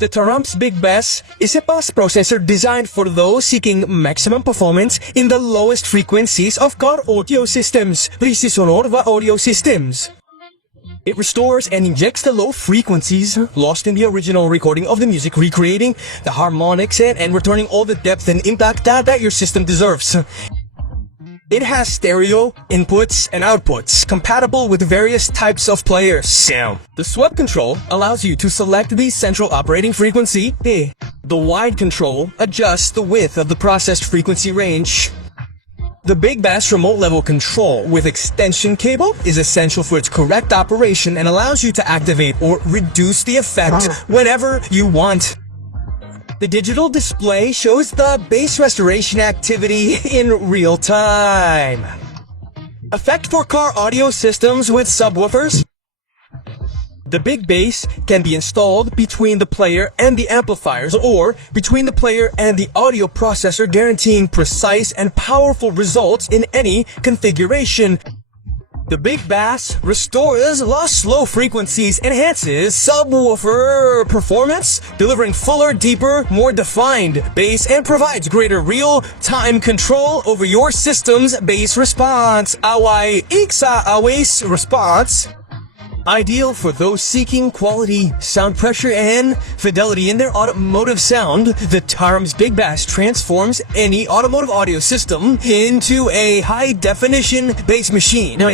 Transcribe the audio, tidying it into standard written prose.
The Taramps Big Bass is a bass processor designed for those seeking maximum performance in the lowest frequencies of car audio systems, precisionor audio systems. It restores and injects the low frequencies lost in the original recording of the music, recreating the harmonics and returning all the depth and impact that your system deserves. It has stereo inputs and outputs compatible with various types of players. The sweep control allows you to select the central operating frequency. The wide control adjusts the width of the processed frequency range. The Big Bass remote level control with extension cable is essential for its correct operation and allows you to activate or reduce the effect whenever you want. The digital display shows the bass restoration activity in real time. Effect for car audio systems with subwoofers. The Big Bass can be installed between the player and the amplifiers or between the player and the audio processor, guaranteeing precise and powerful results in any configuration. The Big Bass restores lost low frequencies, enhances subwoofer performance, delivering fuller, deeper, more defined bass, and provides greater real-time control over your system's bass response. Away iksa away's response. Ideal for those seeking quality, sound pressure, and fidelity in their automotive sound, the Taramps Big Bass transforms any automotive audio system into a high-definition bass machine. Now,